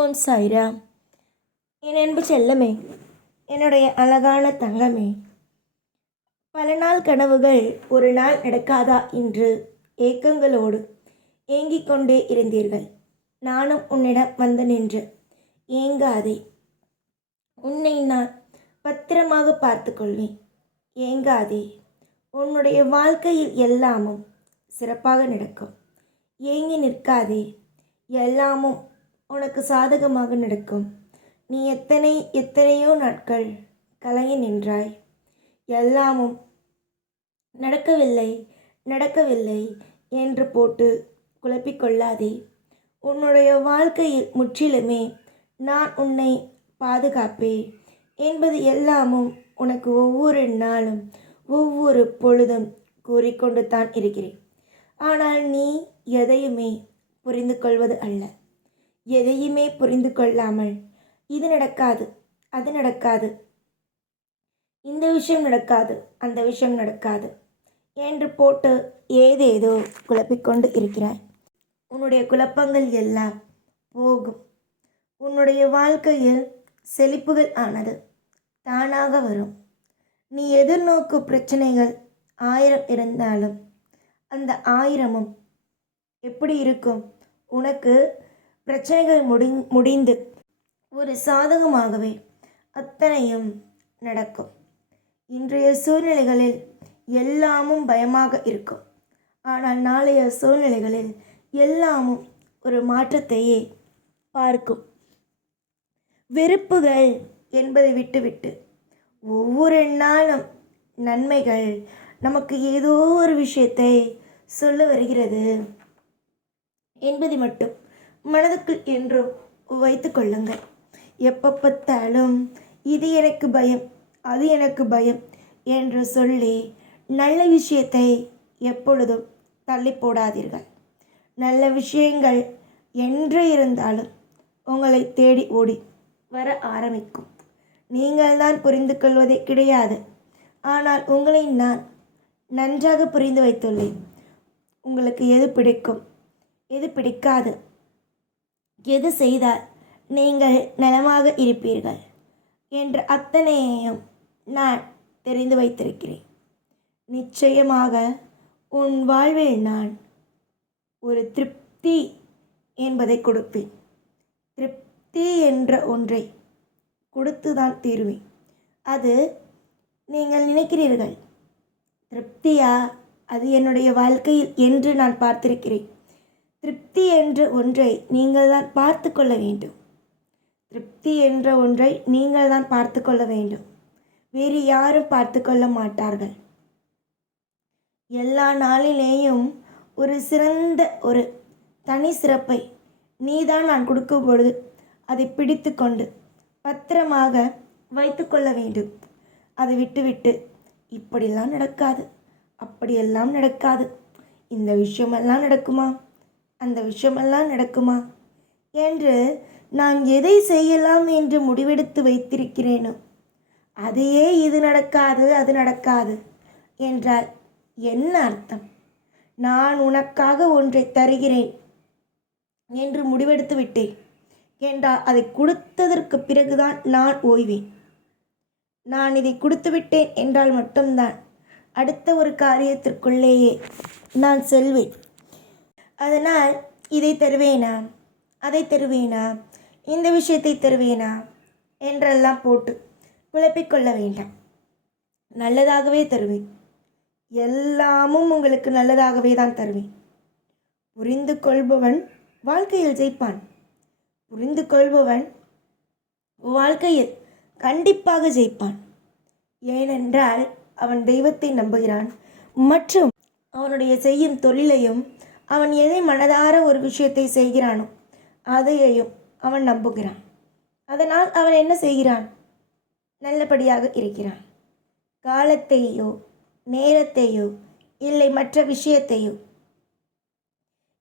ஓம் சாய்ராம். என் அன்பு செல்லமே, என்னுடைய அழகான தங்கமே, பல நாள் கனவுகள் ஒரு நாள் நடக்காதா என்று ஏக்கங்களோடு ஏங்கிக் கொண்டே இருந்தீர்கள். நானும் உன்னிடம் வந்து நின்று ஏங்காதே, உன்னை நான் பத்திரமாக பார்த்து கொள்வேன், ஏங்காதே, உன்னுடைய வாழ்க்கையில் எல்லாமும் சிறப்பாக நடக்கும், ஏங்கி நிற்காதே, எல்லாமும் உனக்கு சாதகமாக நடக்கும். நீ எத்தனையோ நாட்கள் கலங்கி நின்றாய், எல்லாமும் நடக்கவில்லை என்று போட்டு குழப்பிக்கொள்ளாதே. உன்னுடைய வாழ்க்கையில் முற்றிலுமே நான் உன்னை பாதுகாப்பேன் என்பது எல்லாமும் உனக்கு ஒவ்வொரு நாளும் ஒவ்வொரு பொழுதும் கூறிக்கொண்டு தான் இருக்கிறேன். ஆனால் நீ எதையுமே புரிந்து கொள்வது அல்ல. எதையுமே புரிந்து கொள்ளாமல் இது நடக்காது, அது நடக்காது, இந்த விஷயம் நடக்காது, அந்த விஷயம் நடக்காது என்று போட்டு ஏதேதோ குழப்பிக்கொண்டு இருக்கிறாய். உன்னுடைய குழப்பங்கள் எல்லாம் போகும். உன்னுடைய வாழ்க்கையில் செழிப்புகள் ஆனது தானாக வரும். நீ எதிர்நோக்கும் பிரச்சனைகள் 1000 இருந்தாலும் அந்த 1000ம் எப்படி இருக்கும்? உனக்கு பிரச்சனைகள் முடிந்து ஒரு சாதகமாகவே அத்தனையும் நடக்கும். இன்றைய சூழ்நிலைகளில் எல்லாமும் பயமாக இருக்கும். ஆனால் நாளைய சூழ்நிலைகளில் எல்லாமும் ஒரு மாற்றத்தையே பார்க்கும். வெறுப்புகள் என்பதை விட்டுவிட்டு ஒவ்வொரு நாளும் நன்மைகள் நமக்கு ஏதோ ஒரு விஷயத்தை சொல்ல வருகிறது என்பதை மட்டும் மனதுக்குள் என்றும் வைத்து கொள்ளுங்கள். எப்போ பார்த்தாலும் இது எனக்கு பயம், அது எனக்கு பயம் என்று சொல்லி நல்ல விஷயத்தை எப்பொழுதும் தள்ளி போடாதீர்கள். நல்ல விஷயங்கள் என்று இருந்தாலும் உங்களை தேடி ஓடி வர ஆரம்பிக்கும். நீங்கள் தான் புரிந்து கொள்வதே கிடையாது. ஆனால் உங்களை நான் நன்றாக புரிந்து வைத்துள்ளேன். உங்களுக்கு எது பிடிக்கும், எது பிடிக்காது, எது செய்தால் நீங்கள் நலமாக இருப்பீர்கள் என்ற அத்தனையையும் நான் தெரிந்து வைத்திருக்கிறேன். நிச்சயமாக உன் வாழ்வில் நான் ஒரு திருப்தி என்பதை கொடுப்பேன். திருப்தி என்ற ஒன்றை கொடுத்துதான் தீருவேன். அது நீங்கள் நினைக்கிறீர்கள் திருப்தியா, அது என்னுடைய வாழ்க்கையில் என்று நான் பார்த்திருக்கிறேன். திருப்தி என்ற ஒன்றை நீங்கள் தான் பார்த்து கொள்ள வேண்டும். திருப்தி என்ற ஒன்றை நீங்கள் தான் பார்த்து கொள்ள வேண்டும். வேறு யாரும் பார்த்து கொள்ள மாட்டார்கள். எல்லா நாளிலேயும் ஒரு சிறந்த ஒரு தனி சிறப்பை நீதான் நான் கொடுக்கும் பொழுது அதை பிடித்து கொண்டு பத்திரமாக வைத்து கொள்ள வேண்டும். அதை விட்டுவிட்டு இப்படியெல்லாம் நடக்காது, அப்படியெல்லாம் நடக்காது, இந்த விஷயமெல்லாம் நடக்குமா, அந்த விஷயமெல்லாம் நடக்குமா என்று நான் எதை செய்யலாம் என்று முடிவெடுத்து வைத்திருக்கிறேனோ அதையே இது நடக்காது, அது நடக்காது என்றால் என்ன அர்த்தம்? நான் உனக்காக ஒன்றை தருகிறேன் என்று முடிவெடுத்து விட்டேன் என்றால் அதை கொடுத்ததற்கு பிறகுதான் நான் ஓய்வேன். நான் இதை கொடுத்து விட்டேன் என்றால் மட்டும்தான் அடுத்த ஒரு காரியத்திற்குள்ளேயே நான் செல்வேன். அதனால் இதை தருவேனா, அதை தருவேனா, இந்த விஷயத்தை தருவேனா என்றெல்லாம் போட்டு குழப்பிக்கொள்ள வேண்டாம். நல்லதாகவே தருவேன். எல்லாமும் உங்களுக்கு நல்லதாகவே தான் தருவேன். புரிந்து கொள்பவன் வாழ்க்கையில் ஜெயிப்பான். புரிந்து கொள்பவன் வாழ்க்கையில் கண்டிப்பாக ஜெயிப்பான். ஏனென்றால் அவன் தெய்வத்தை நம்புகிறான் மற்றும் அவனுடைய செய்யும் தொழிலையும் அவன் எதை மனதார ஒரு விஷயத்தை செய்கிறானோ அதையையும் அவன் நம்புகிறான். அதனால் அவன் என்ன செய்கிறான்? நல்லபடியாக இருக்கிறான். காலத்தையோ நேரத்தையோ இல்லை மற்ற விஷயத்தையோ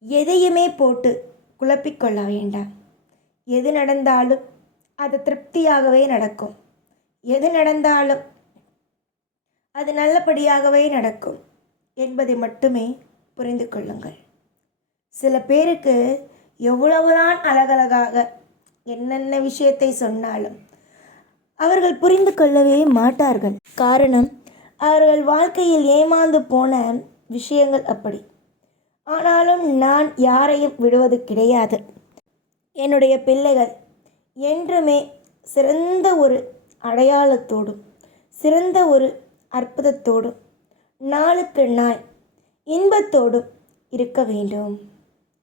எதையுமே போட்டு குழப்பிக்கொள்ள வேண்டாம். எது நடந்தாலும் அது திருப்தியாகவே நடக்கும். எது நடந்தாலும் அது நல்லபடியாகவே நடக்கும் என்பதை மட்டுமே புரிந்து கொள்ளுங்கள். சில பேருக்கு எவ்வளவுதான் அழகழகாக என்னென்ன விஷயத்தை சொன்னாலும் அவர்கள் புரிந்து கொள்ளவே மாட்டார்கள். காரணம், அவர்கள் வாழ்க்கையில் ஏமாந்து போன விஷயங்கள் அப்படி. ஆனாலும் நான் யாரையும் விடுவது கிடையாது. என்னுடைய பிள்ளைகள் என்றுமே சிறந்த ஒரு அடையாளத்தோடும் சிறந்த ஒரு அற்புதத்தோடும் நாளுக்கு நாள் இன்பத்தோடும் இருக்க வேண்டும்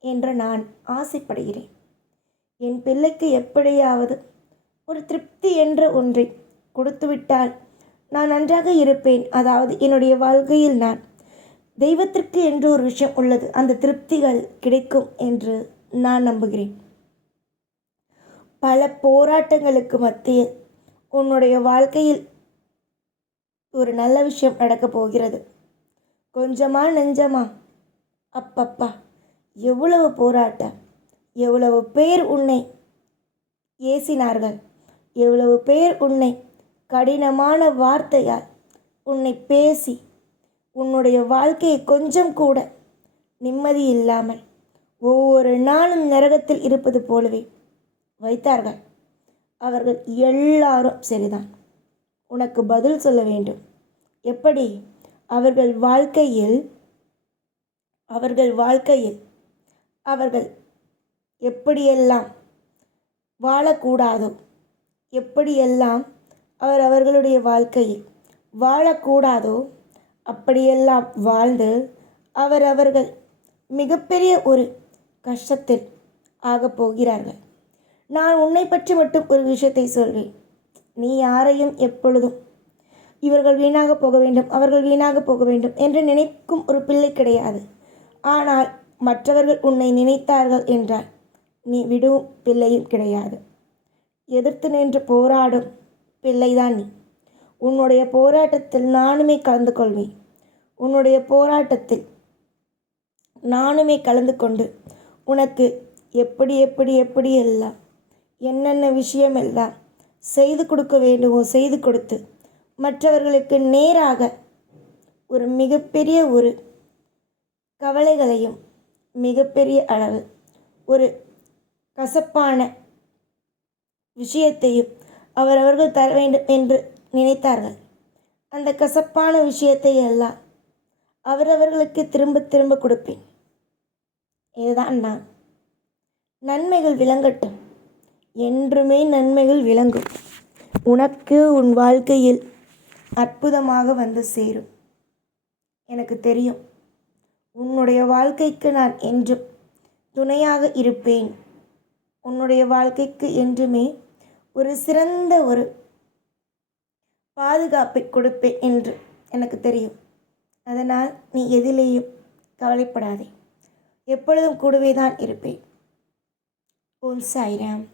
என்று நான் ஆசைப்படுகிறேன். என் பிள்ளைக்கு எப்படியாவது ஒரு திருப்தி என்ற ஒன்றை கொடுத்துவிட்டால் நான் நன்றாக இருப்பேன். அதாவது என்னுடைய வாழ்க்கையில் நான் தெய்வத்திற்கு என்று ஒரு விஷயம் உள்ளது, அந்த திருப்திகள் கிடைக்கும் என்று நான் நம்புகிறேன். பல போராட்டங்களுக்கு மத்தியில் உன்னுடைய வாழ்க்கையில் ஒரு நல்ல விஷயம் நடக்கப் போகிறது. கொஞ்சமா நெஞ்சமா, அப்பப்பா எவ்வளவு போராட்டம், எவ்வளவு பேர் உன்னை ஏசினார்கள், எவ்வளவு பேர் உன்னை கடினமான வார்த்தையால் உன்னை பேசி உன்னுடைய வாழ்க்கையை கொஞ்சம் கூட நிம்மதி இல்லாமல் ஒவ்வொரு நாளும் நரகத்தில் இருப்பது போலவே வைத்தார்கள். அவர்கள் எல்லாரும் சரிதான். உனக்கு பதில் சொல்ல வேண்டும். எப்படி? அவர்கள் வாழ்க்கையில் அவர்கள் எப்படியெல்லாம் வாழக்கூடாதோ, எப்படியெல்லாம் அவர்களுடைய வாழ்க்கையில் வாழக்கூடாதோ அப்படியெல்லாம் வாழ்ந்து அவர்கள் மிகப்பெரிய ஒரு கஷ்டத்தில் ஆகப் போகிறார்கள். நான் உன்னை பற்றி மட்டும் ஒரு விஷயத்தை சொல்வேன். நீ யாரையும் எப்பொழுதும் இவர்கள் வீணாக போக வேண்டும், அவர்கள் வீணாக போக வேண்டும் என்று நினைக்கும் ஒரு பிள்ளை கிடையாது. ஆனால் மற்றவர்கள் உன்னை நினைத்தார்கள் என்றால் நீ விடும் பிள்ளையும் கிடையாது. எதிர்த்து நின்று போராடும் பிள்ளைதான் நீ. உன்னுடைய போராட்டத்தில் நானுமே கலந்து கொள்வேன். உன்னுடைய போராட்டத்தில் நானுமே கலந்து கொண்டு உனக்கு எப்படி எல்லாம் என்னென்ன விஷயமெல்லாம் செய்து கொடுக்க வேண்டுமோ செய்து கொடுத்து மற்றவர்களுக்கு நேராக ஒரு மிகப்பெரிய ஒரு கவலைகளையும் மிகப்பெரிய அளவு ஒரு கசப்பான விஷயத்தையும் அவரவர்கள் தர வேண்டும் என்று நினைத்தார்கள். அந்த கசப்பான விஷயத்தை எல்லாம் அவரவர்களுக்கு திரும்ப திரும்ப கொடுப்பேன். இதுதான் நான். நன்மைகள் விளங்கட்டும், என்றுமே நன்மைகள் விளங்கும். உனக்கு உன் வாழ்க்கையில் அற்புதமாக வந்து சேரும். எனக்கு தெரியும். உன்னுடைய வாழ்க்கைக்கு நான் என்றும் துணையாக இருப்பேன். உன்னுடைய வாழ்க்கைக்கு என்றுமே ஒரு சிறந்த ஒரு பாதுகாப்பை கொடுப்பேன் என்று எனக்கு தெரியும். அதனால் நீ எதிலேயும் கவலைப்படாதே. எப்பொழுதும் கூடவே தான் இருப்பேன். ஓம் சாய்ராம்.